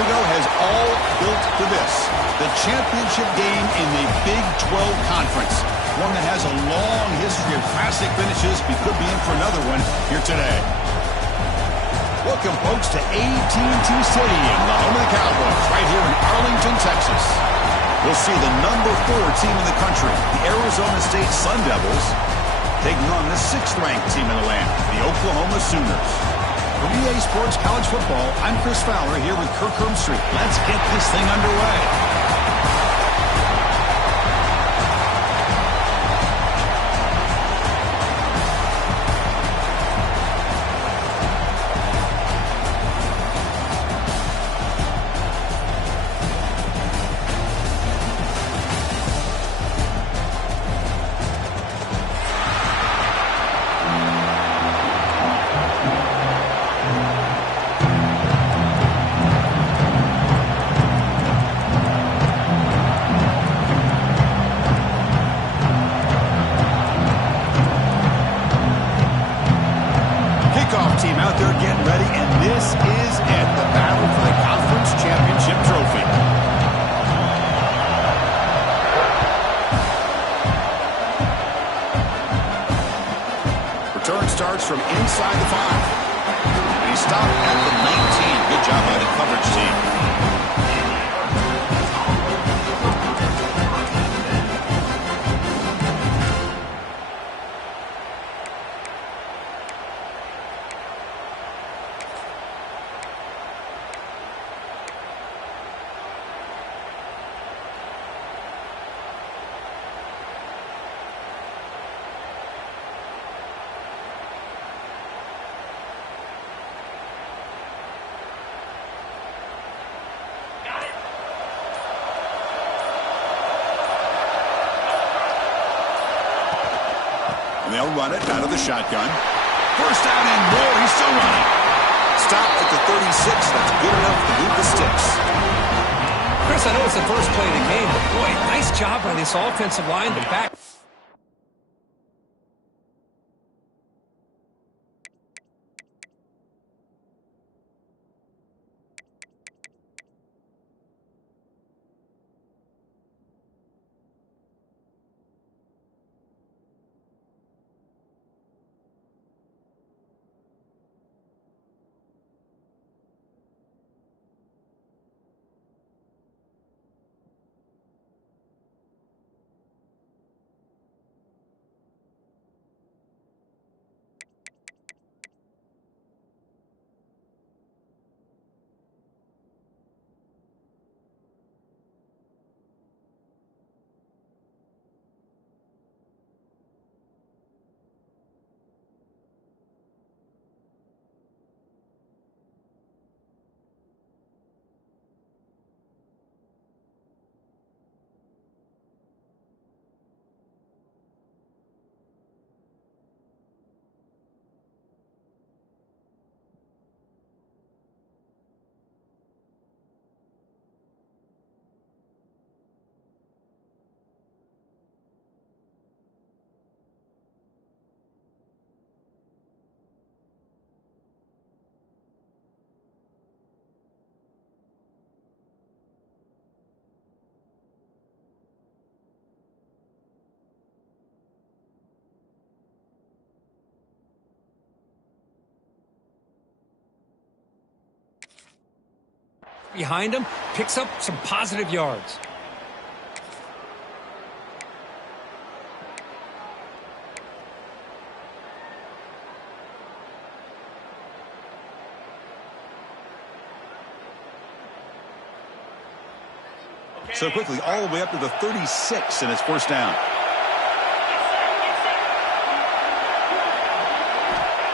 ago has all built to this. The championship game in the Big 12 Conference. One that has a long history of classic finishes. We could be in for another one here today. Welcome, folks, to AT&T Stadium, the home of the Cowboys, right here in Arlington, Texas. We'll see the number 4 team in the country, the Arizona State Sun Devils, taking on the 6th-ranked team in the land, the Oklahoma Sooners. From EA Sports College Football, I'm Chris Fowler here with Kirk Herbstreit. Let's get this thing underway. Team out there getting ready, and this is it, the battle for the conference championship trophy. Return starts from inside the 5. He stopped at the 19. Good job by the coverage team. They'll run it out of the shotgun. First down and more. He's still running. Stopped at the 36. That's good enough to move the sticks. Chris, I know it's the first play of the game, but boy, nice job by this offensive line to back. Behind him, picks up some positive yards. So quickly, all the way up to the 36, and it's first down.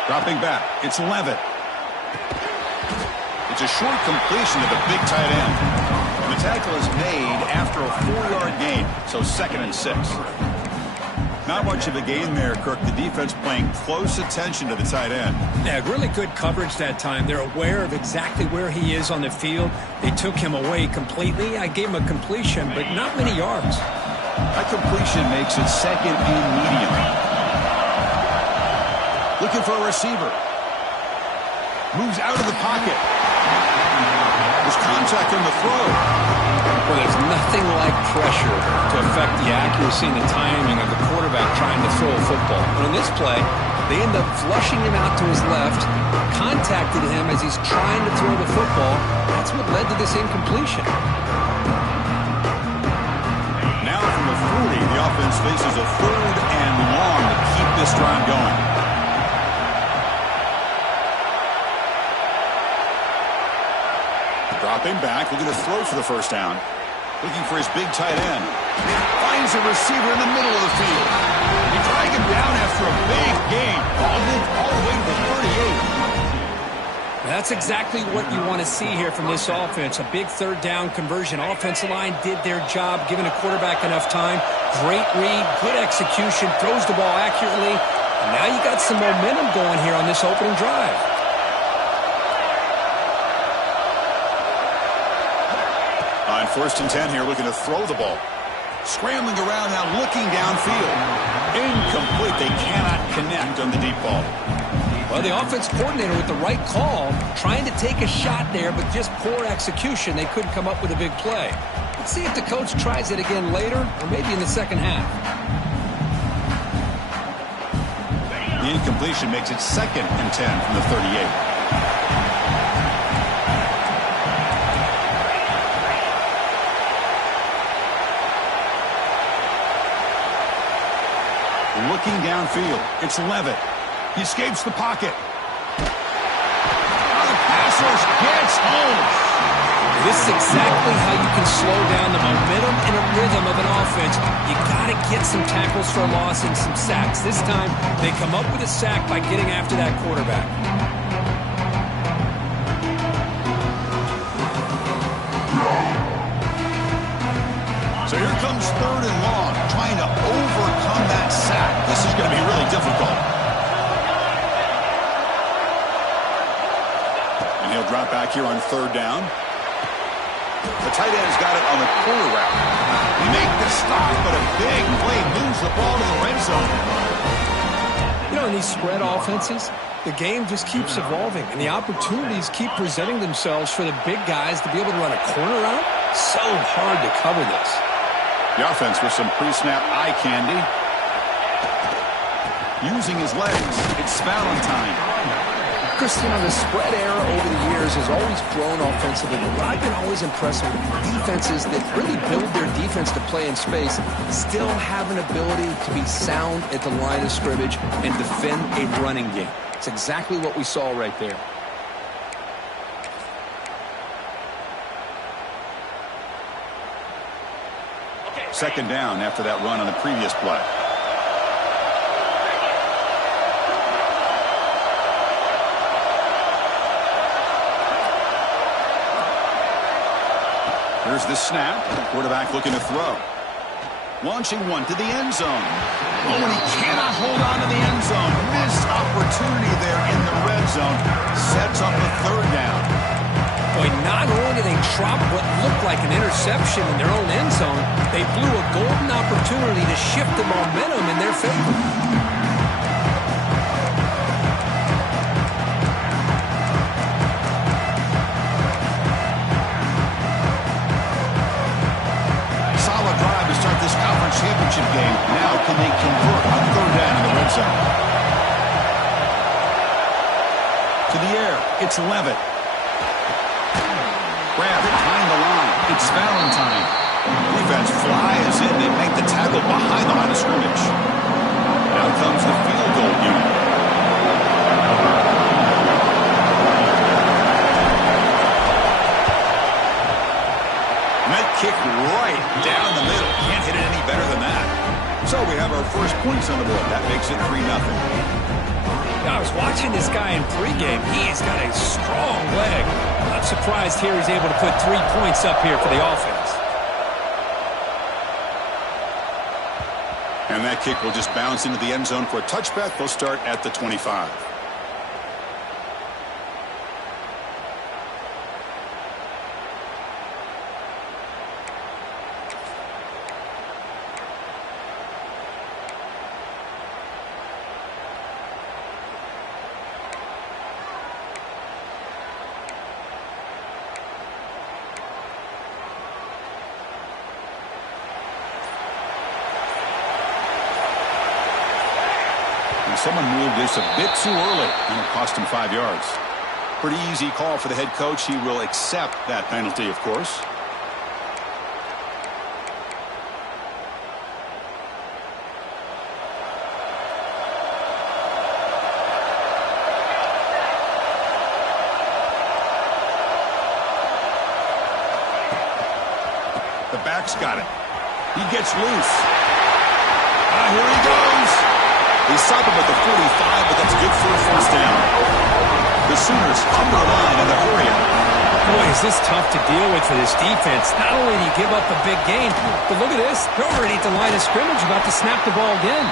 Dropping back, it's Levitt. It's a short completion to the big tight end. The tackle is made after a 4-yard gain, so 2nd and 6. Not much of a gain there, Kirk. The defense paying close attention to the tight end. Yeah, really good coverage that time. They're aware of exactly where he is on the field. They took him away completely. I gave him a completion, but not many yards. That completion makes it 2nd and medium. Looking for a receiver. Moves out of the pocket. Was contact on the throw. Well, there's nothing like pressure to affect the accuracy and the timing of the quarterback trying to throw a football. And on this play, they end up flushing him out to his left, contacted him as he's trying to throw the football. That's what led to this incompletion. Now from the 40, the offense faces a 3rd and long to keep this drive going. Dropping back, looking to throw for the first down. Looking for his big tight end. Finds a receiver in the middle of the field. They drag him down after a big gain. Ball moved all the way to the 38. That's exactly what you want to see here from this offense. A big 3rd down conversion. Offensive line did their job, giving a quarterback enough time. Great read, good execution, throws the ball accurately. And now you got some momentum going here on this opening drive. On 1st and 10 here, looking to throw the ball. Scrambling around now, looking downfield. Incomplete. They cannot connect on the deep ball. Well, the offense coordinator with the right call, trying to take a shot there, but just poor execution. They couldn't come up with a big play. Let's see if the coach tries it again later, or maybe in the second half. The incompletion makes it 2nd and 10 from the 38. Looking downfield, it's Levitt. He escapes the pocket. The pass rush gets home. This is exactly how you can slow down the momentum and a rhythm of an offense. You got to get some tackles for a loss and some sacks. This time, they come up with a sack by getting after that quarterback. So here comes 3rd and long, trying to overcome that sack. This is going to be really difficult. And he'll drop back here on 3rd down. The tight end's got it on the corner route. He made the stop, but a big play moves the ball to the red zone. You know, in these spread offenses, the game just keeps evolving, and the opportunities keep presenting themselves for the big guys to be able to run a corner route. So hard to cover this. The offense with some pre-snap eye candy. Using his legs, it's Valentine. Christian, the spread era over the years has always grown offensively, but what I've been always impressed with defenses that really build their defense to play in space still have an ability to be sound at the line of scrimmage and defend a running game. It's exactly what we saw right there. Second down after that run on the previous play. Here's the snap. Quarterback looking to throw. Launching one to the end zone. Oh, and he cannot hold on to the end zone. Missed opportunity there in the red zone. Sets up a 3rd down. Boy, not only did they drop what looked like an interception in their own end zone, they blew a golden opportunity to shift the momentum in their favor. Solid drive to start this conference championship game. Now can they convert on 3rd down in the red zone? To the air, it's Levitt. Grab behind the line. It's Valentine. Defense flies in. They make the tackle behind the line of scrimmage. Now comes the field goal unit. And that kick right down the middle. Can't hit it any better than that. So we have our first points on the board. That makes it 3-0. I was watching this guy in pregame. He's got a strong leg. I'm surprised here he's able to put 3 points up here for the offense. And that kick will just bounce into the end zone for a touchback. They'll start at the 25. someone moved this a bit too early, and it cost him 5 yards. Pretty easy call for the head coach. He will accept that penalty, of course. The back's got it. He gets loose. Here he goes. They stop him at the 45, but that's good for a first down. The Sooners come to the line in the hurry up. Boy, is this tough to deal with for this defense. Not only do you give up a big gain, but look at this. They're already at the line of scrimmage, about to snap the ball again.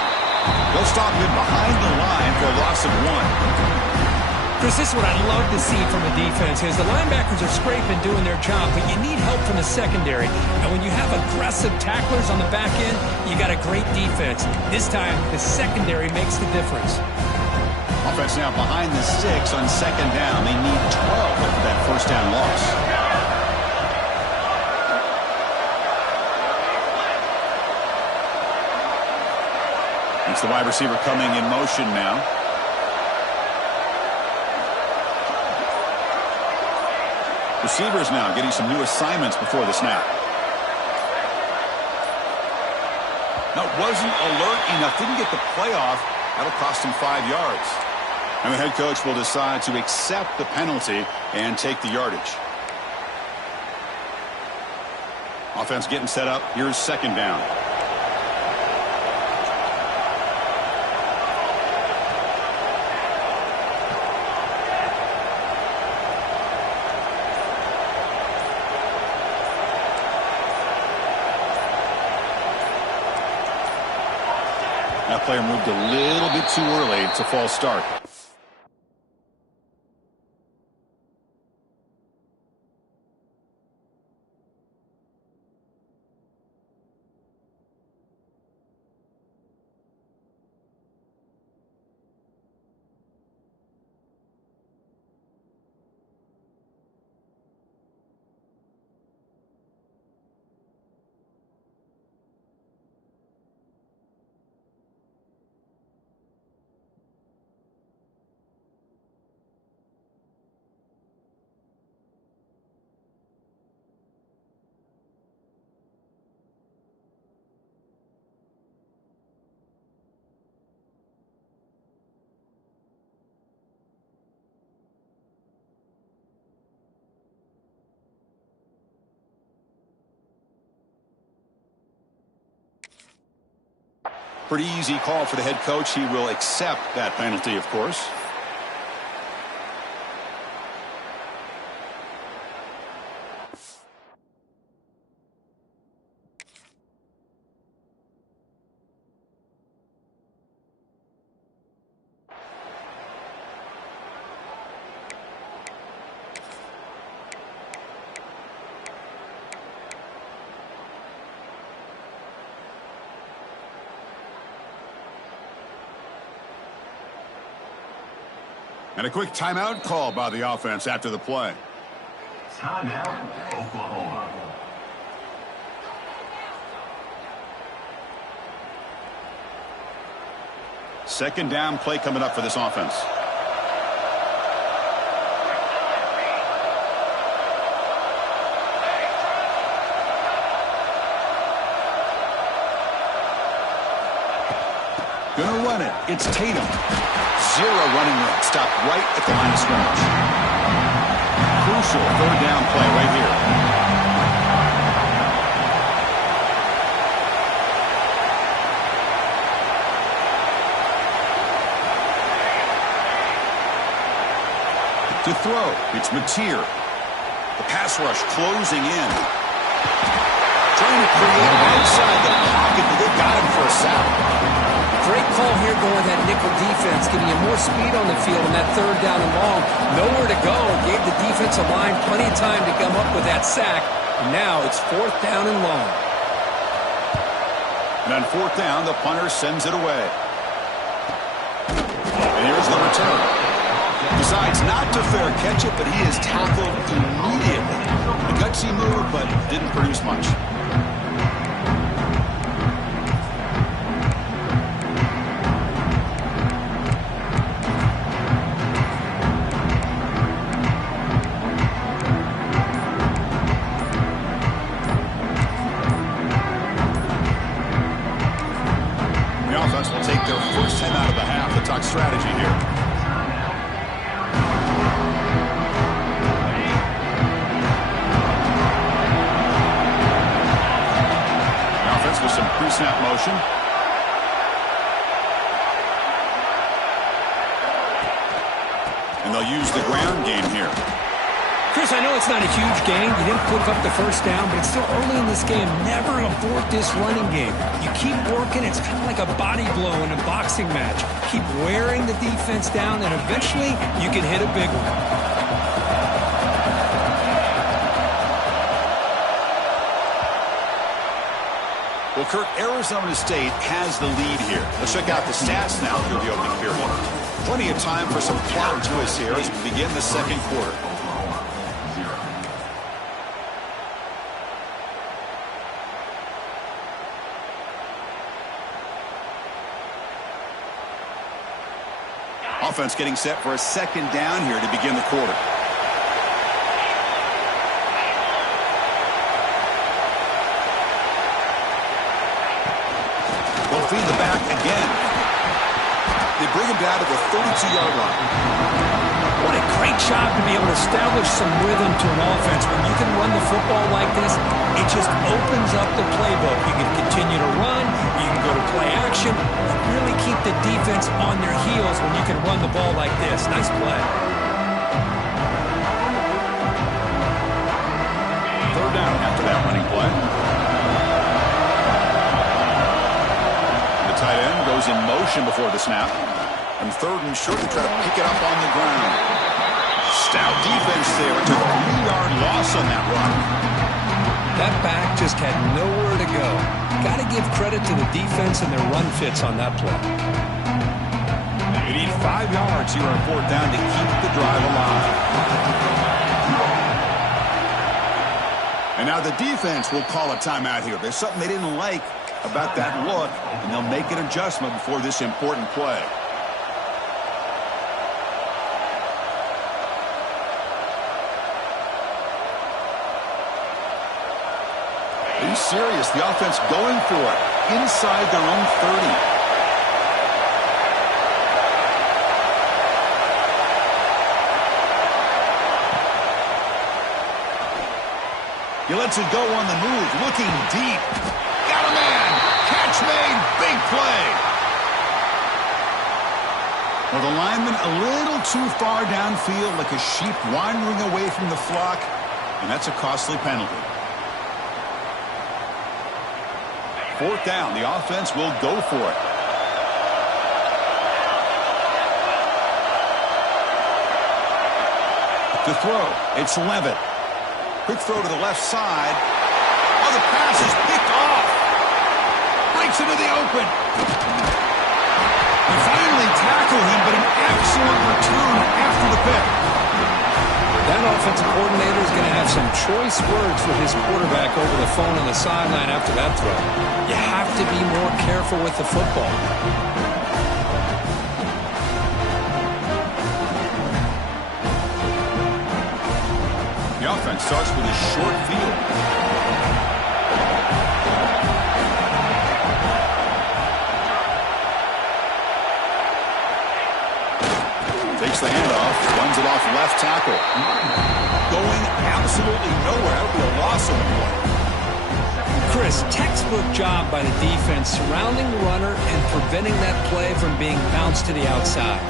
They'll stop him behind the line for a loss of 1. Chris, this is what I love to see from a defense is the linebackers are scraping, doing their job, but you need help from the secondary. And when you have aggressive tacklers on the back end, you got a great defense. This time, the secondary makes the difference. Offense now behind the 6 on second down. They need 12 after that first down loss. It's the wide receiver coming in motion now. Receivers now getting some new assignments before the snap. Now, wasn't alert enough. Didn't get the play off. That'll cost him 5 yards. And the head coach will decide to accept the penalty and take the yardage. Offense getting set up. Here's second down. That player moved a little bit too early. It's a false start. Pretty easy call for the head coach. He will accept that penalty, of course. And a quick timeout call by the offense after the play. Timeout, Oklahoma. Second down play coming up for this offense. Gonna run it. It's Tatum. Zero running room. Stopped right at the line of scrimmage. Crucial third down play right here. To throw, it's Mateer. The pass rush closing in. Trying to create outside the pocket, but they got him for a sack. Great call here going with that nickel defense, giving you more speed on the field on that third down and long. Nowhere to go. Gave the defensive line plenty of time to come up with that sack. And now it's fourth down and long. And on fourth down, the punter sends it away. And here's the return. Decides not to fair catch it, but he is tackled immediately. A gutsy move, but didn't produce much. motion. And they'll use the ground game here. Chris, I know it's not a huge gain. You didn't pick up the first down, but it's still early in this game. Never abort this running game. You keep working. It's kind of like a body blow in a boxing match. Keep wearing the defense down, and eventually you can hit a big one. Well, Kirk, Arizona State has the lead here. Let's check out the stats now through the opening period. Plenty of time for some plot twists here as we begin the second quarter. Offense getting set for a second down here to begin the quarter. They'll feed the back again. They bring him down to the 32-yard line. What a great job to be able to establish some rhythm to an offense. When you can run the football like this, it just opens up the playbook. You can continue to run. You can go to play action. Really keep the defense on their heels when you can run the ball like this. Nice play. Third down after that running play. The tight end goes in motion before the snap. And third and short, they try to pick it up on the ground. Stout defense there. It took a 3-yard loss on that run. That back just had nowhere to go. Got to give credit to the defense and their run fits on that play. They need 5 yards here on fourth down to keep the drive alive. And now the defense will call a timeout here. There's something they didn't like about that look, and they'll make an adjustment before this important play. He's serious. The offense going for it inside their own 30. He lets it go on the move, looking deep. Got a man. Catch made. Big play. Well, the lineman a little too far downfield, like a sheep wandering away from the flock, and that's a costly penalty. Fourth down, the offense will go for it. To throw, it's Levitt. Quick throw to the left side. Oh, the pass is picked off. Breaks into the open. He finally tackled him, but an excellent return after the pick. That offensive coordinator is going to have some choice words with his quarterback over the phone on the sideline after that throw. You have to be more careful with the football. The offense starts with a short field. Takes the handoff, runs it off left tackle. Going absolutely nowhere. That'll be a loss of the play. Chris, textbook job by the defense surrounding the runner and preventing that play from being bounced to the outside.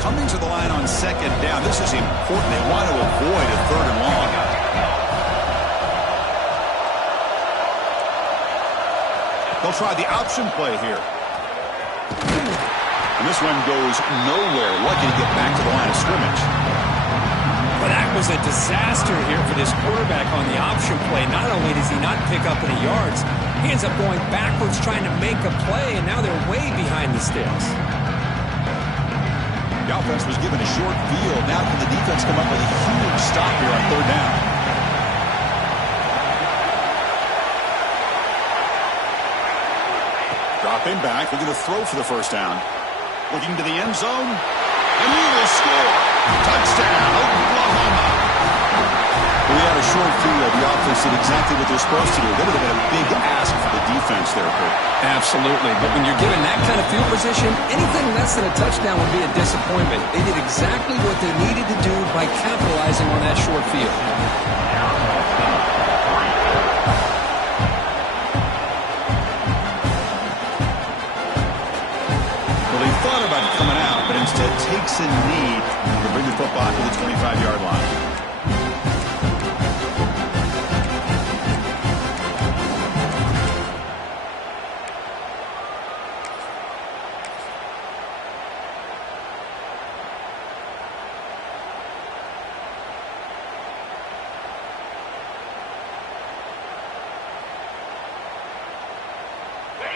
Coming to the line on second down. This is important. They want to avoid a third and long. They'll try the option play here. And this one goes nowhere. Lucky to get back to the line of scrimmage. Well, that was a disaster here for this quarterback on the option play. Not only does he not pick up any yards, he ends up going backwards trying to make a play, and now they're way behind the sticks. The offense was given a short field. Now can the defense come up with a huge stop here on third down? Dropping back, looking to throw for the first down. Looking to the end zone, and he will score. Touchdown, Oklahoma. We had a short field. The offense did exactly what they're supposed to do. That would have been a big ask for the defense there, Kurt. Absolutely, but when you're given that kind of field position, anything less than a touchdown would be a disappointment. They did exactly what they needed to do by capitalizing on that short field. takes a knee to bring the football to the 25-yard line.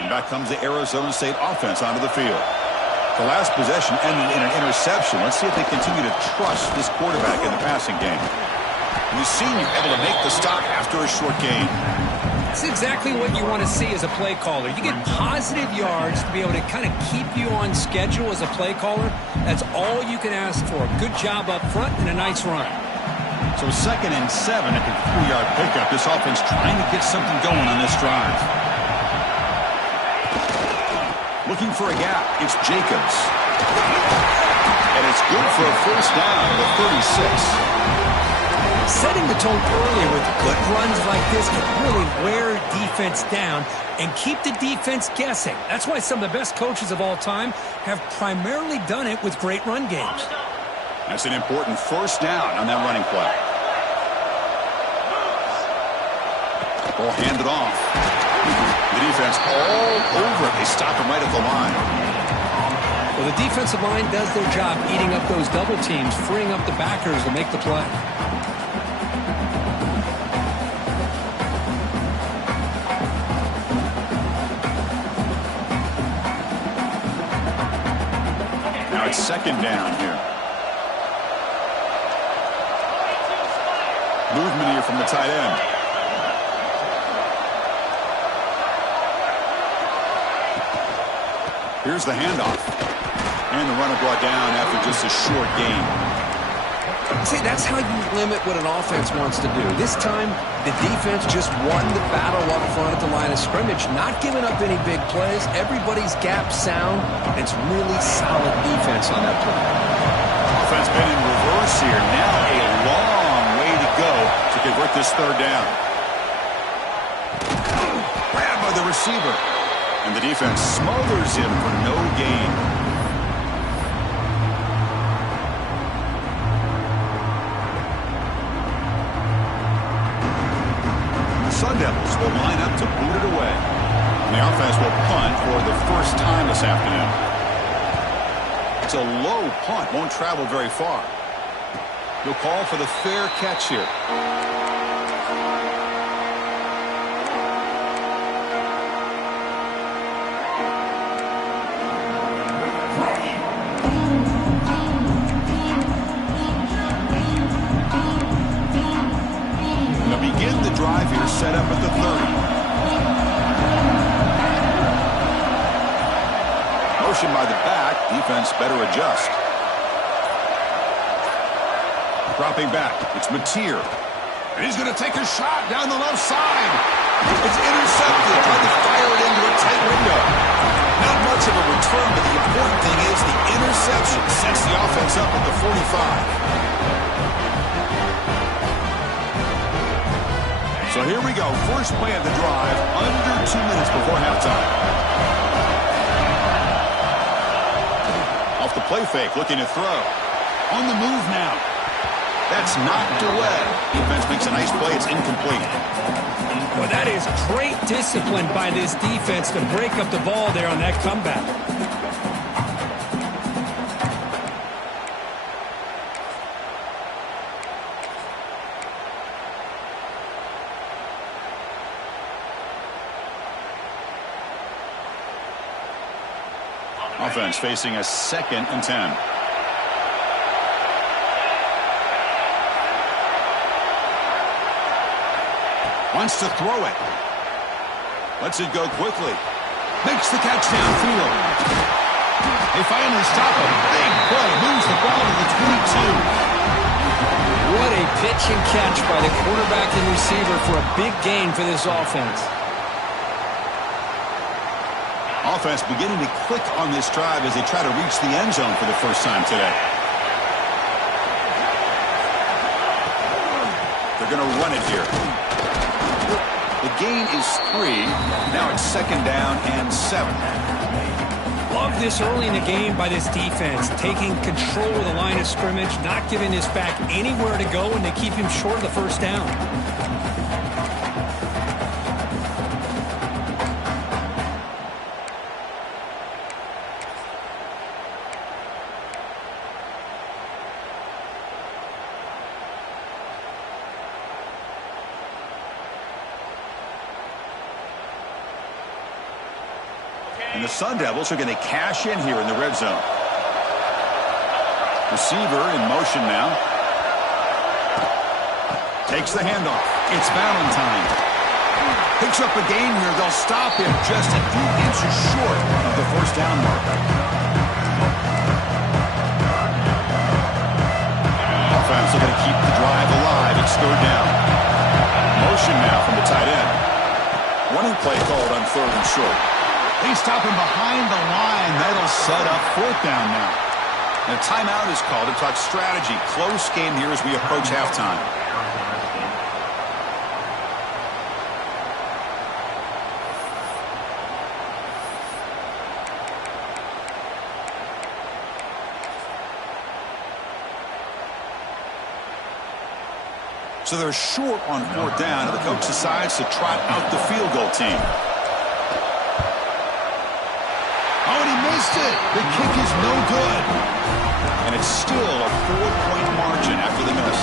And back comes the Arizona State offense onto the field. The last possession ended in an interception. Let's see if they continue to trust this quarterback in the passing game. And the senior able to make the stop after a short gain. That's exactly what you want to see as a play caller. You get positive yards to be able to kind of keep you on schedule as a play caller. That's all you can ask for. Good job up front and a nice run. So 2nd and 7 at the 3-yard pickup. This offense trying to get something going on this drive. Looking for a gap. It's Jacobs. And it's good for a first down at the 36. Setting the tone early with good runs like this can really wear defense down and keep the defense guessing. That's why some of the best coaches of all time have primarily done it with great run games. That's an important first down on that running play. Ball handed off. The defense all over it. They stop him right at the line. Well, the defensive line does their job eating up those double teams, freeing up the backers to make the play. Now it's 2nd down here. Movement here from the tight end. Here's the handoff. And the runner brought down after just a short gain. See, that's how you limit what an offense wants to do. This time, the defense just won the battle up front at the line of scrimmage, not giving up any big plays. Everybody's gap sound, and it's really solid defense on that play. Offense been in reverse here. Now a long way to go to convert this 3rd down. Grabbed by the receiver. And the defense smothers him for no gain. The Sun Devils will line up to boot it away. And the offense will punt for the first time this afternoon. It's a low punt, won't travel very far. He'll call for the fair catch here. Drive here set up at the 30. Motion by the back. Defense better adjust. Dropping back. It's Mateer. And he's going to take a shot down the left side. It's intercepted. Trying to fire it into a tight window. Not much of a return, but the important thing is the interception sets the offense up at the 45. So here we go. First play of the drive, under 2 minutes before halftime. Off the play fake, looking to throw. On the move now. That's knocked away. Defense makes a nice play. It's incomplete. Well, that is great discipline by this defense to break up the ball there on that comeback. Offense facing a 2nd and 10. Wants to throw it. Lets it go quickly. Makes the catch downfield. They finally stop him. Big play. Moves the ball to the 22. What a pitch and catch by the quarterback and receiver for a big gain for this offense. Offense beginning to click on this drive as they try to reach the end zone for the first time today. They're going to run it here. The gain is 3. Now it's 2nd down and 7. love this early in the game by this defense, taking control of the line of scrimmage, not giving this back anywhere to go, and they keep him short of the first down. And the Sun Devils are going to cash in here in the red zone. Receiver in motion now. Takes the handoff. It's Valentine. Picks up a gain here. They'll stop him just a few inches short of the first down mark. Offense are going to keep the drive alive. It's third down. Motion now from the tight end. Running play called on third and short. They stop him behind the line. That'll set up fourth down now. And a timeout is called to talk strategy. Close game here as we approach halftime. So they're short on fourth down, and the coach decides to trot out the field goal team. Oh, and he missed it. The kick is no good. And it's still a 4-point margin after the miss.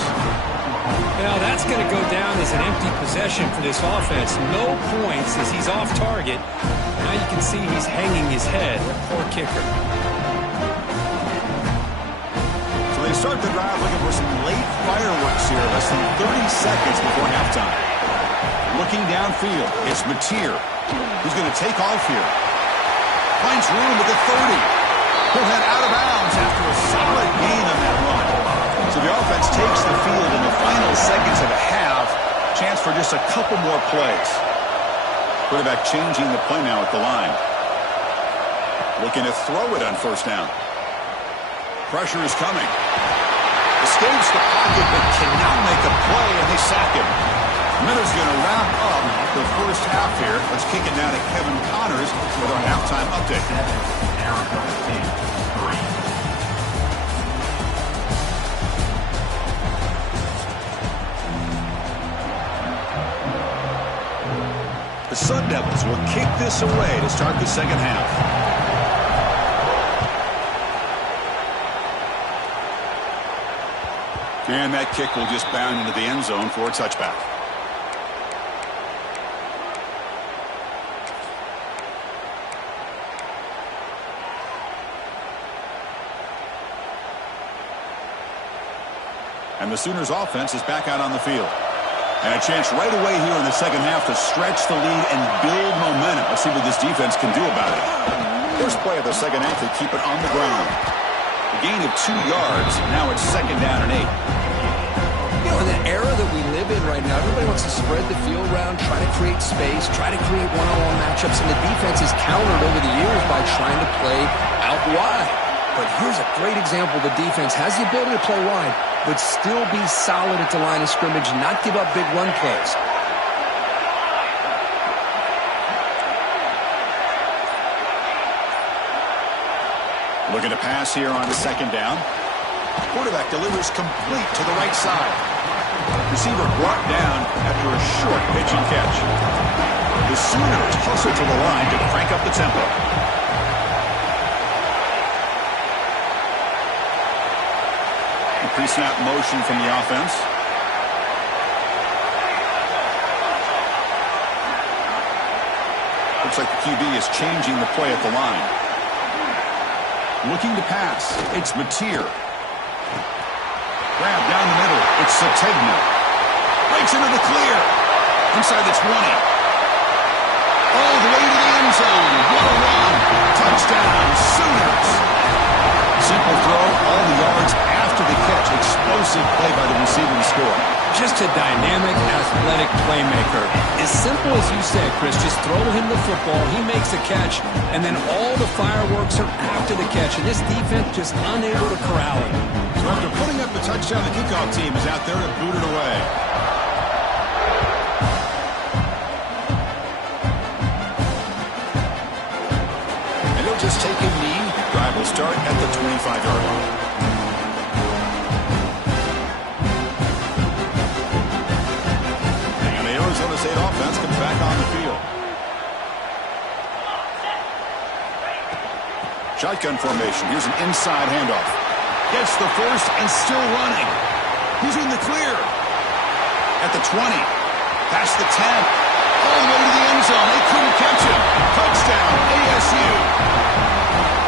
Well, that's going to go down as an empty possession for this offense. No points as he's off target. Now you can see he's hanging his head. Poor kicker. So they start the drive looking for some late fireworks here. Less than 30 seconds before halftime. Looking downfield, it's Mateer. Who's going to take off here? Finds room at the 30. He'll head out of bounds after a solid gain on that run. So the offense takes the field in the final seconds of a half. Chance for just a couple more plays. Quarterback changing the play now at the line. Looking to throw it on first down. Pressure is coming. Escapes the pocket but cannot make a play, and they sack him. Miller's going to wrap up the first half here. Let's kick it now to Kevin Connors with our halftime update. The Sun Devils will kick this away to start the second half. And that kick will just bound into the end zone for a touchback. And the Sooners offense is back out on the field. And a chance right away here in the second half to stretch the lead and build momentum. Let's see what this defense can do about it. First play of the second half, they keep it on the ground. A gain of 2 yards. Now it's second down and 8. You know, in the era that we live in right now, everybody wants to spread the field around, try to create space, try to create one-on-one matchups, and the defense is countered over the years by trying to play out wide. But here's a great example. The defense has the ability to play wide, but still be solid at the line of scrimmage, not give up big run plays. Looking to pass here on the second down. Quarterback delivers complete to the right side. Receiver brought down after a short pitch and catch. The Sooners hustle to the line to crank up the tempo. Pre-snap motion from the offense. Looks like the QB is changing the play at the line. Looking to pass. It's Mateer. Grab down the middle. It's Sategna. Breaks into the clear. Inside the 20. All the way to the end zone. What a run. Touchdown, Sooners. Simple throw. All the yards after the catch. Explosive play by the receiver to score. Just a dynamic, athletic playmaker. As simple as you said, Chris, just throw him the football, he makes a catch, and then all the fireworks are after the catch. And this defense just unable to corral him. So after putting up the touchdown, the kickoff team is out there to boot it away. And he'll just take him the start at the 25-yard line. And the Arizona State offense comes back on the field. Shotgun formation. Here's an inside handoff. Gets the first and still running. He's in the clear. At the 20. Past the 10. All the way to the end zone. They couldn't catch him. Touchdown, ASU.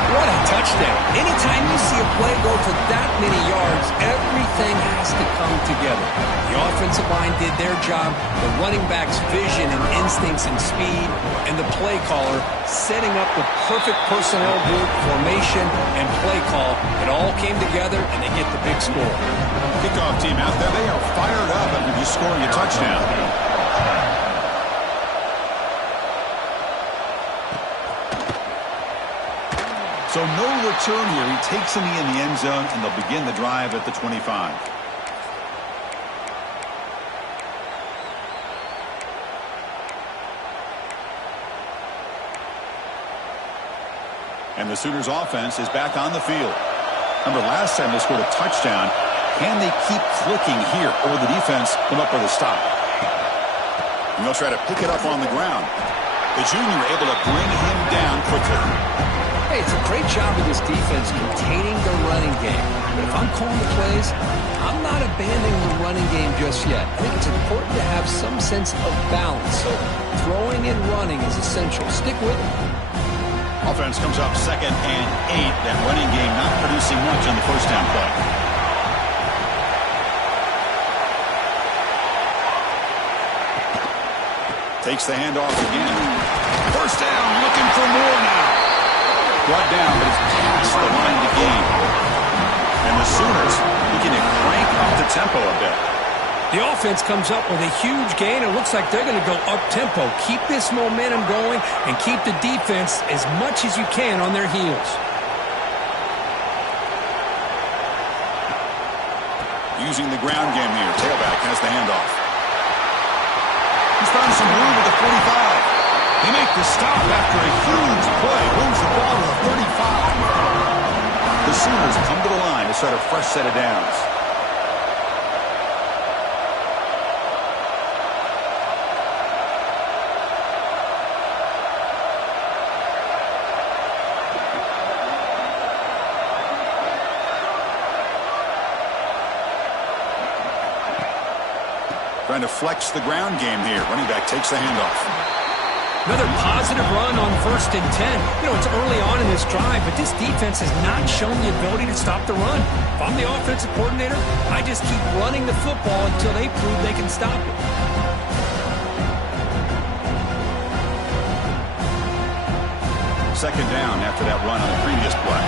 What a touchdown. Anytime you see a play go for that many yards, everything has to come together. The offensive line did their job, the running back's vision and instincts and speed, and the play caller setting up the perfect personnel group, formation, and play call. It all came together, and they get the big score. Kickoff team out there. They are fired up after just scoring a touchdown. So no return here. He takes him in the end zone, and they'll begin the drive at the 25. And the Sooners offense is back on the field. Remember, last time they scored a touchdown. Can they keep clicking here, or will the defense come up with a stop? And they'll try to pick it up on the ground. The junior able to bring him down quickly. Hey, it's a great job of this defense containing the running game. But if I'm calling the plays, I'm not abandoning the running game just yet. I think it's important to have some sense of balance. So throwing and running is essential. Stick with it. Offense comes up 2nd and 8. That running game not producing much on the first down play. Takes the handoff again. First down, looking for more now. Brought down, but it's past the line to gain. And the Sooners looking to crank up the tempo a bit. The offense comes up with a huge gain. It looks like they're going to go up-tempo. Keep this momentum going and keep the defense as much as you can on their heels. Using the ground game here. Tailback has the handoff. He's found some room at the 45. They make the stop after a huge play. Moves the ball to the 35. The Sooners come to the line to start a fresh set of downs. Trying to flex the ground game here. Running back takes the handoff. Another positive run on 1st and 10. You know, it's early on in this drive, but this defense has not shown the ability to stop the run. If I'm the offensive coordinator, I just keep running the football until they prove they can stop it. Second down after that run on the previous play.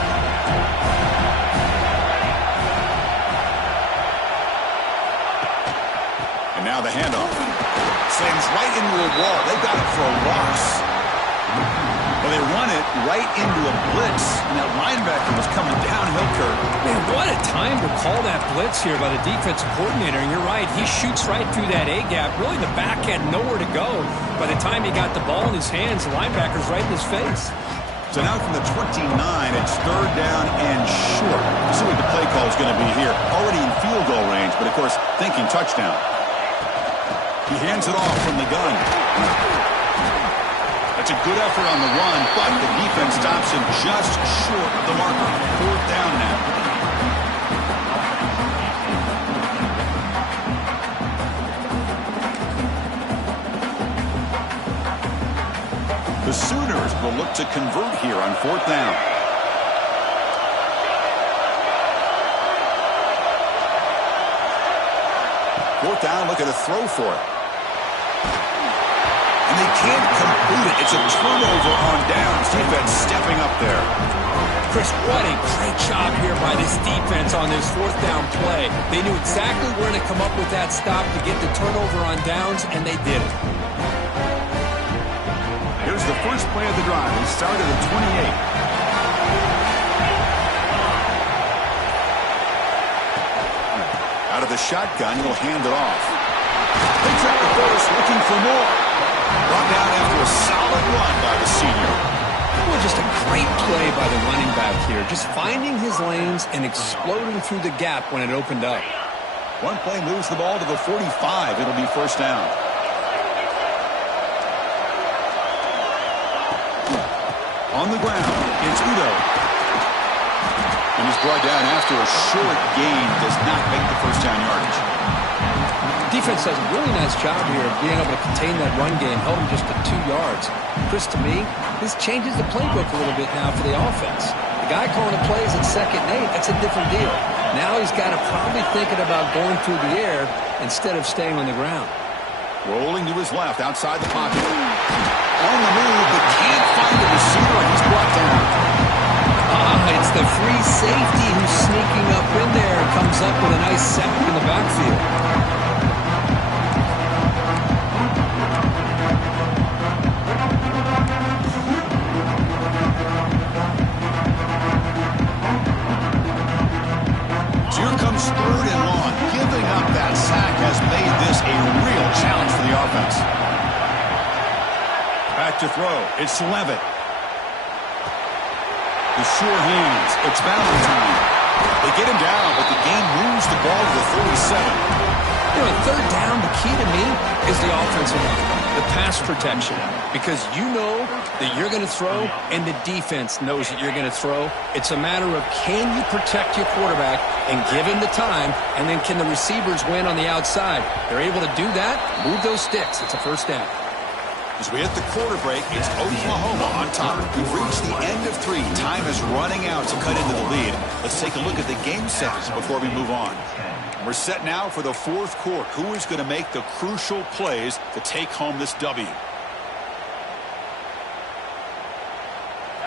And now the handoff. Sends right into a wall. They got it for a loss. Well, they run it right into a blitz, and that linebacker was coming downhill curve. Man, what a time to call that blitz here by the defensive coordinator. And you're right, he shoots right through that A-gap. Really, the back had nowhere to go. By the time he got the ball in his hands, the linebacker's right in his face. So now from the 29, it's 3rd down and short. Let's see what the play call is going to be here. Already in field goal range, but of course, thinking touchdown. He hands it off from the gun. That's a good effort on the run, but the defense stops him just short of the marker. 4th down now. The Sooners will look to convert here on 4th down. Fourth down, look at a throw for it. And they can't complete it. It's a turnover on downs. Defense stepping up there. Chris, what a great job here by this defense on this 4th down play. They knew exactly where to come up with that stop to get the turnover on downs, and they did it. Here's the first play of the drive. He started at 28. Out of the shotgun, he'll hand it off. Picks up the first, looking for more. Brought down after a solid run by the senior. Well, just a great play by the running back here. Just finding his lanes and exploding through the gap when it opened up. One play moves the ball to the 45. It'll be first down. On the ground, it's Udo. And he's brought down after a short gain. Does not make the first down yardage. Defense does a really nice job here of being able to contain that run game. Held him just to 2 yards. Chris, to me, this changes the playbook a little bit now for the offense. The guy calling the plays at 2nd and 8, that's a different deal. Now he's got to probably thinking about going through the air instead of staying on the ground. Rolling to his left, outside the pocket. On the move, but can't find the receiver, and he's brought down. It's the free safety who's sneaking up in there and comes up with a nice sack in the backfield. So here comes 3rd and long. Giving up that sack has made this a real challenge for the offense. Back to throw. It's Levitt. The sure hands. It's Valentine. They get him down, but the game moves the ball to the 37. You know, 3rd down, the key to me is the offensive line, the pass protection. Because you know that you're going to throw, and the defense knows that you're going to throw. It's a matter of can you protect your quarterback and give him the time, and then can the receivers win on the outside? They're able to do that, move those sticks. It's a first down. As we hit the quarter break, it's Oklahoma on top. We've reached the end of 3. Time is running out to cut into the lead. Let's take a look at the game sets before we move on. We're set now for the 4th quarter. Who is going to make the crucial plays to take home this W?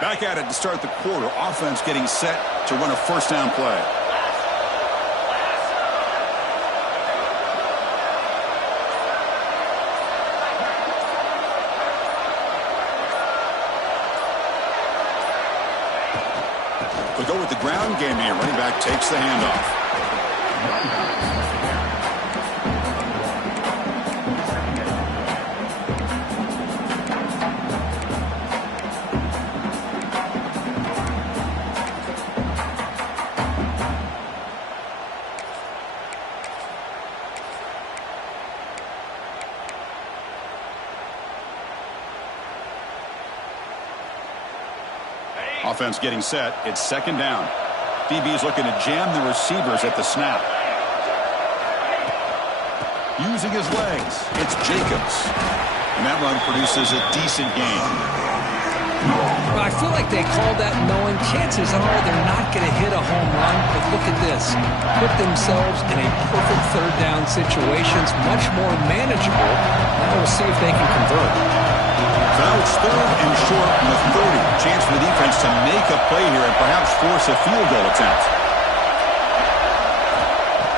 Back at it to start the quarter. Offense getting set to run a first down play. We go with the ground game here. Running back takes the handoff. Offense getting set. It's 2nd down. DB's looking to jam the receivers at the snap. Using his legs, it's Jacobs. And that run produces a decent gain. Well, I feel like they called that knowing chances are they're not going to hit a home run. But look at this. Put themselves in a perfect 3rd down situation. It's much more manageable. Now we'll see if they can convert. Now it's 3rd and short from the 30. Chance for the defense to make a play here and perhaps force a field goal attempt.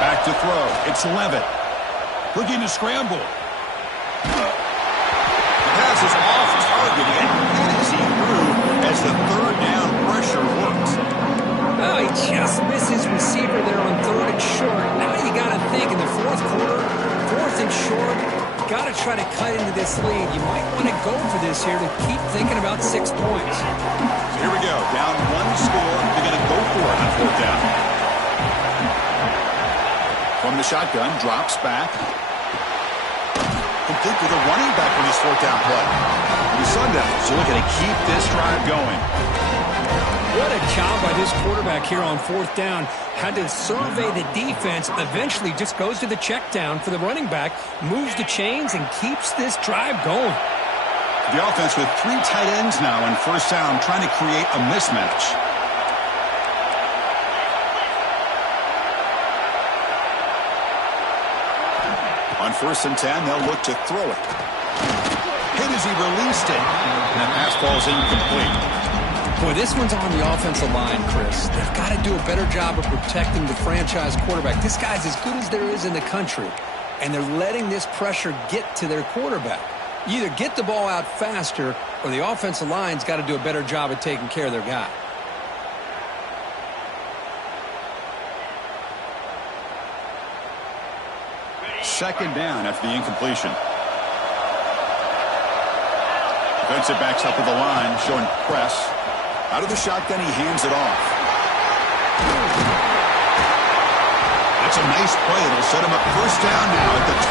Back to throw. It's Levitt. Looking to scramble. The pass is off target and hit as he threw as the 3rd down pressure works. Oh, he just misses receiver there on 3rd and short. Now you got to think in the 4th quarter, 4th and short, got to try to cut into this lead. You might want to go for this here to keep thinking about 6 points. So here we go. Down 1 score. They're going to go for it on 4th down. From the shotgun, drops back. Complete with a running back on his 4th down play. The Sundowns are looking to keep this drive going. What a job by this quarterback here on 4th down. Had to survey the defense, eventually just goes to the check down for the running back, moves the chains, and keeps this drive going. The offense with 3 tight ends now on 1st down, trying to create a mismatch. On 1st and 10, they'll look to throw it. Hit as he released it. And that pass ball's incomplete. Boy, this one's on the offensive line, Chris. They've got to do a better job of protecting the franchise quarterback. This guy's as good as there is in the country, and they're letting this pressure get to their quarterback. You either get the ball out faster, or the offensive line's got to do a better job of taking care of their guy. Second down after the incompletion. Defensive backs up with the line, showing press. Out of the shotgun, he hands it off. That's a nice play. It'll set him up first down now at the 12.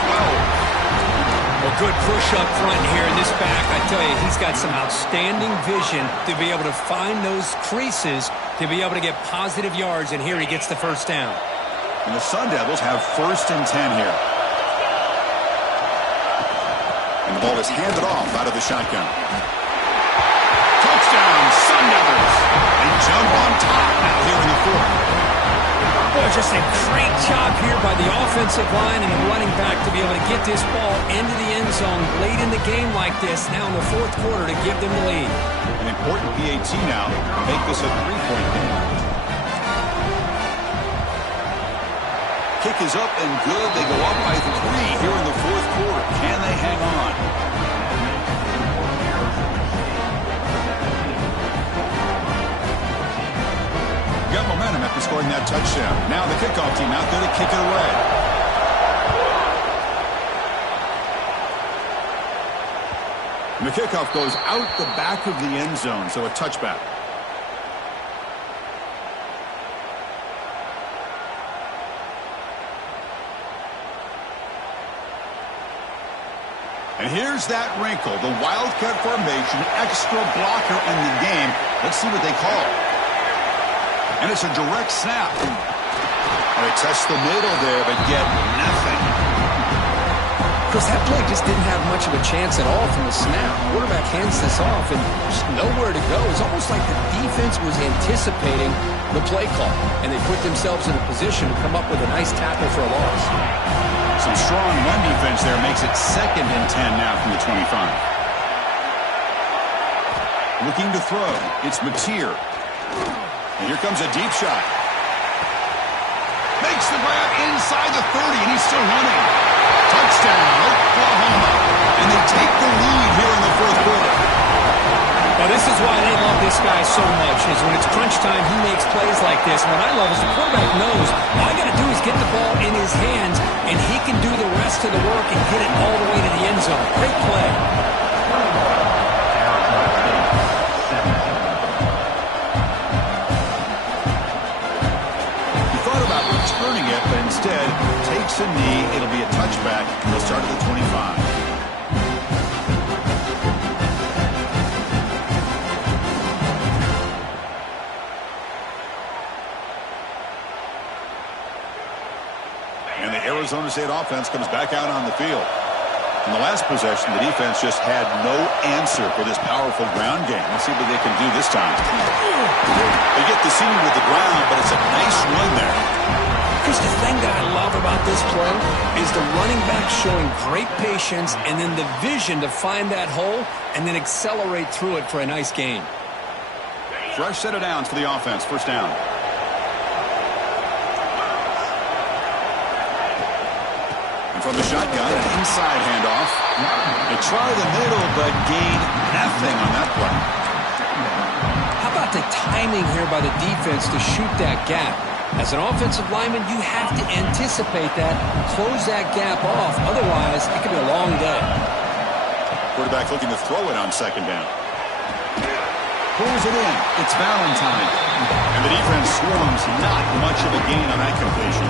Well, good push up front here in this back. I tell you, he's got some outstanding vision to be able to find those creases, to be able to get positive yards, and here he gets the first down. And the Sun Devils have 1st and 10 here. And the ball is handed off out of the shotgun. Touchdown, Sun Devils. They jump on top now here in the 4th. Boy, just a great job here by the offensive line and the running back to be able to get this ball into the end zone late in the game like this, now in the 4th quarter, to give them the lead. An important PAT now to make this a 3-point game. Kick is up and good. They go up by 3 here in the 4th quarter. Can they hang on? Got momentum after scoring that touchdown. Now the kickoff team out there to kick it away. And the kickoff goes out the back of the end zone, so a touchback. And here's that wrinkle, the Wildcat formation, extra blocker in the game. Let's see what they call. And it's a direct snap. All right, test the middle there, but get nothing. Chris, that play just didn't have much of a chance at all from the snap. Quarterback hands this off and just nowhere to go. It's almost like the defense was anticipating the play call, and they put themselves in a position to come up with a nice tackle for a loss. Some strong run defense there makes it 2nd and 10 now from the 25. Looking to throw. It's Mateer. And here comes a deep shot. Makes the grab inside the 30, and he's still running. Touchdown, Oklahoma. And they take the lead here in the 4th quarter. Well, this is why they love this guy so much, is when it's crunch time, he makes plays like this. And what I love is the quarterback knows all I got to do is get the ball in his hands, and he can do the rest of the work and get it all the way to the end zone. Great play. Turning it, but instead takes a knee. It'll be a touchback. They'll start at the 25. And the Arizona State offense comes back out on the field. In the last possession, the defense just had no answer for this powerful ground game. Let's see what they can do this time. They get the seam with the ground, but it's a nice run there. Chris, the thing that I love about this play is the running back showing great patience and then the vision to find that hole and then accelerate through it for a nice gain. Fresh set of downs for the offense. First down. And from the shotgun, an inside handoff. They try the middle, but gain nothing on that play. How about the timing here by the defense to shoot that gap? As an offensive lineman, you have to anticipate that, close that gap off. Otherwise, it could be a long day. Quarterback looking to throw it on 2nd down. Pulls it in. It's Valentine. And the defense swarms. Not much of a gain on that completion.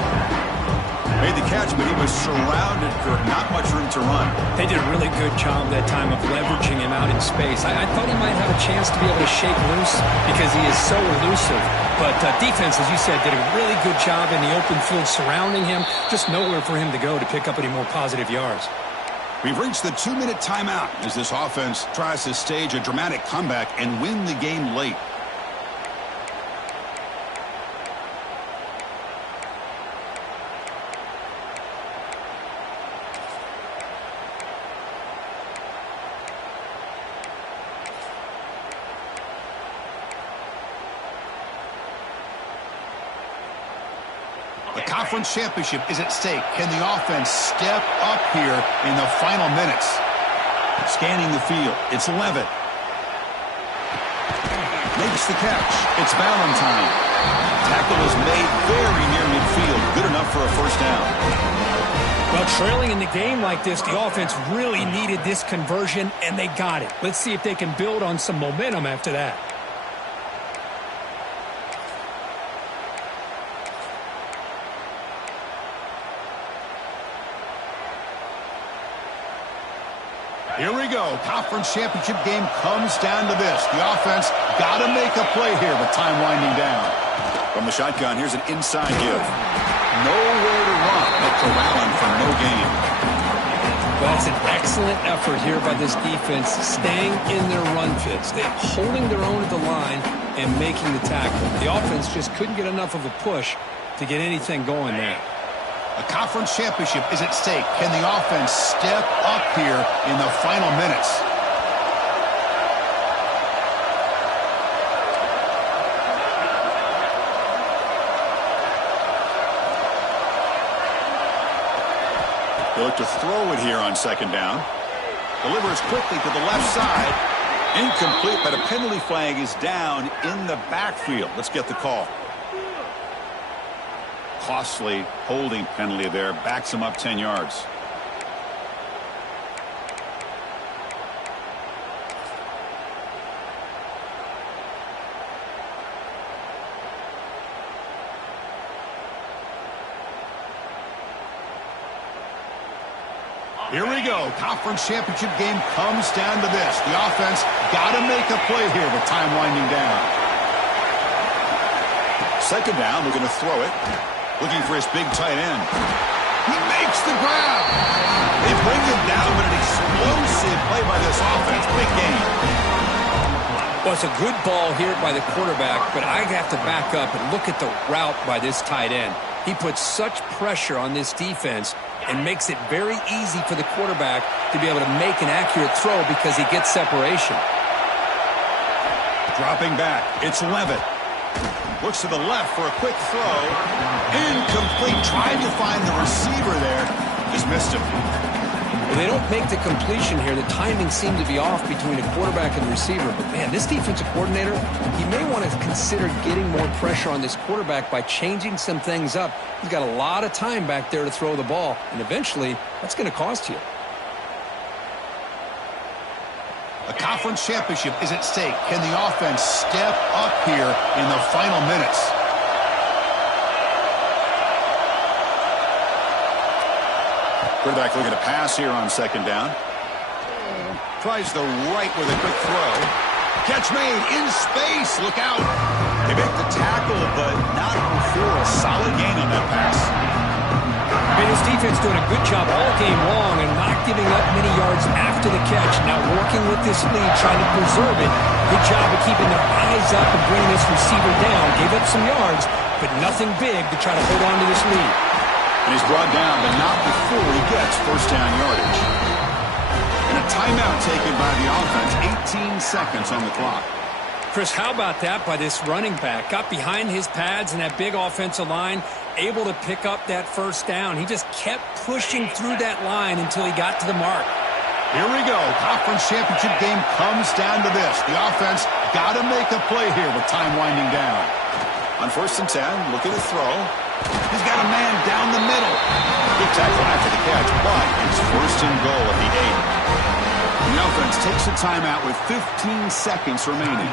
Made the catch, but he was surrounded for not much room to run. They did a really good job that time of leveraging him out in space. I thought he might have a chance to be able to shake loose because he is so elusive. But defense, as you said, did a really good job in the open field surrounding him. Just nowhere for him to go to pick up any more positive yards. We've reached the 2-minute timeout as this offense tries to stage a dramatic comeback and win the game late. The conference championship is at stake. Can the offense step up here in the final minutes? Scanning the field. It's Levitt. Makes the catch. It's Valentine. Tackle is made very near midfield. Good enough for a first down. Well, trailing in the game like this, the offense really needed this conversion, and they got it. Let's see if they can build on some momentum after that. Here we go. Conference championship game comes down to this. The offense got to make a play here, but time winding down. From the shotgun, here's an inside give. Nowhere to run, but corralling for no gain. Well, that's an excellent effort here by this defense, staying in their run fits. They're holding their own at the line and making the tackle. The offense just couldn't get enough of a push to get anything going there. A conference championship is at stake. Can the offense step up here in the final minutes? They look to throw it here on second down. Delivers quickly to the left side. Incomplete, but a penalty flag is down in the backfield. Let's get the call. Costly holding penalty there. Backs him up 10 yards. Here we go. Conference championship game comes down to this. The offense got to make a play here with time winding down. Second down, they're going to throw it. Looking for his big tight end. He makes the grab. They bring him down, but an explosive play by this offense. Big game. Well, it's a good ball here by the quarterback, but I have to back up and look at the route by this tight end. He puts such pressure on this defense and makes it very easy for the quarterback to be able to make an accurate throw because he gets separation. Dropping back, it's Levitt. Looks to the left for a quick throw. Incomplete. Trying to find the receiver there. Just missed him. Well, they don't make the completion here. The timing seemed to be off between a quarterback and receiver. But, man, this defensive coordinator, he may want to consider getting more pressure on this quarterback by changing some things up. He's got a lot of time back there to throw the ball. And eventually, that's going to cost you. A conference championship is at stake. Can the offense step up here in the final minutes? Quarterback looking to pass here on second down. Tries the right with a quick throw. Catch made in space. Look out. They make the tackle, but not before a solid gain on that pass. And his defense doing a good job all game long and not giving up many yards after the catch. Now working with this lead, trying to preserve it. Good job of keeping their eyes up and bringing this receiver down. Gave up some yards, but nothing big to try to hold on to this lead. And he's brought down, but not before he gets first down yardage. And a timeout taken by the offense. 18 seconds on the clock. Chris, how about that by this running back? Got behind his pads and that big offensive line, able to pick up that first down. He just kept pushing through that line until he got to the mark. Here we go. Conference championship game comes down to this. The offense got to make a play here with time winding down. On first and 10, looking to throw. He's got a man down the middle. Good tackle after the catch, but it's first and goal at the 8. The offense takes a timeout with 15 seconds remaining.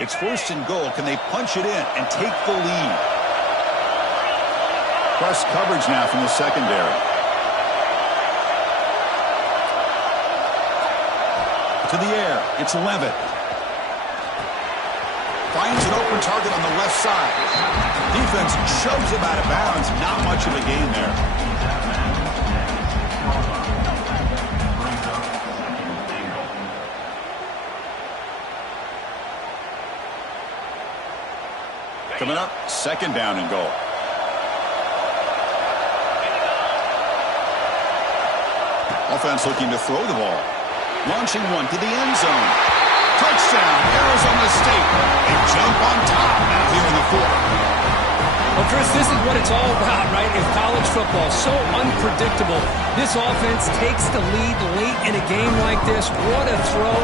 It's first and goal. Can they punch it in and take the lead? Press coverage now from the secondary. To the air. It's Levitt. Finds an open target on the left side. Defense shoves him out of bounds. Not much of a gain there. Coming up, second down and goal. Offense looking to throw the ball. Launching one to the end zone. Touchdown, Arizona State. jump on top now here in the fourth. Well, Chris, this is what it's all about, right? In college football, so unpredictable. This offense takes the lead late in a game like this. What a throw.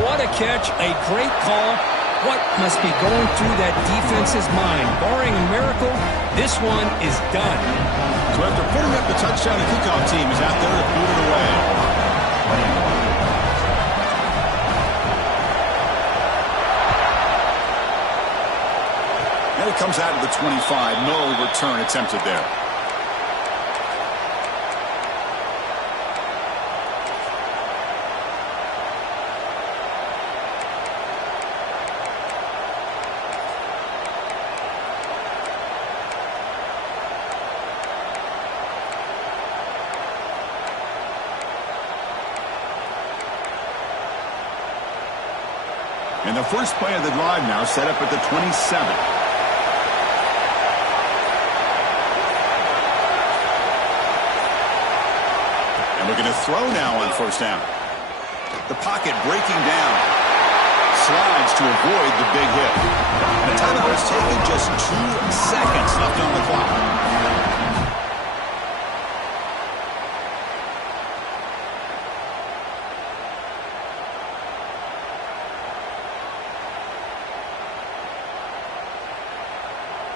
What a catch. A great call. What must be going through that defense's mind? Barring a miracle, this one is done. So after putting up the touchdown, the kickoff team is out there to boot it away. And it comes out of the 25. No return attempted there. And the first play of the drive now set up at the 27. And looking to throw now on first down. The pocket breaking down. Slides to avoid the big hit. And the timeout is taken, just 2 seconds left on the clock.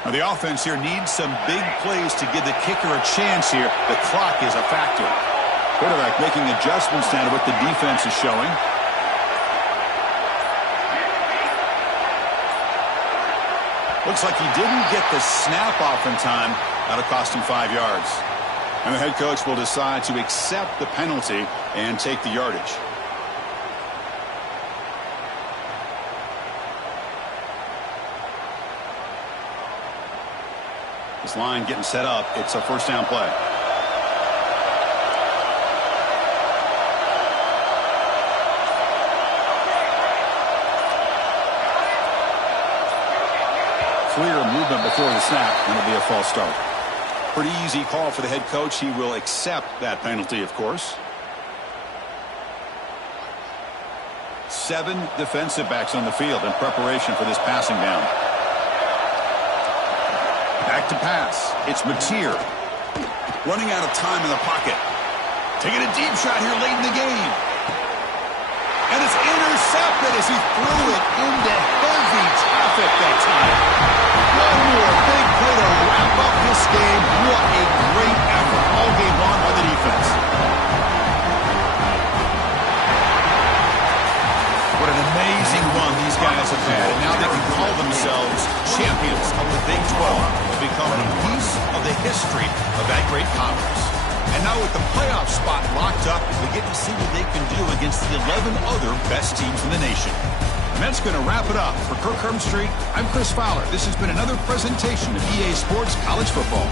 Now the offense here needs some big plays to give the kicker a chance here. The clock is a factor. Quarterback making adjustments now to what the defense is showing. Looks like he didn't get the snap off in time. That'll cost him 5 yards. And the head coach will decide to accept the penalty and take the yardage. This line getting set up. It's a first down play. Clear movement before the snap, and it'll be a false start. Pretty easy call for the head coach. He will accept that penalty, of course. 7 defensive backs on the field in preparation for this passing down. Back to pass. It's Mateer. Running out of time in the pocket. Taking a deep shot here late in the game. And it's intercepted as he threw it into heavy traffic that time. One more big play to wrap up this game. What a great effort all game long by the defense. What an amazing run these guys have had. And now they can call themselves champions of the Big 12 and become a piece of the history of that great conference. And now with the playoff spot locked up, we get to see what they can do against the 11 other best teams in the nation. And that's going to wrap it up. For Kirk Herbstreit, I'm Chris Fowler. This has been another presentation of EA Sports College Football.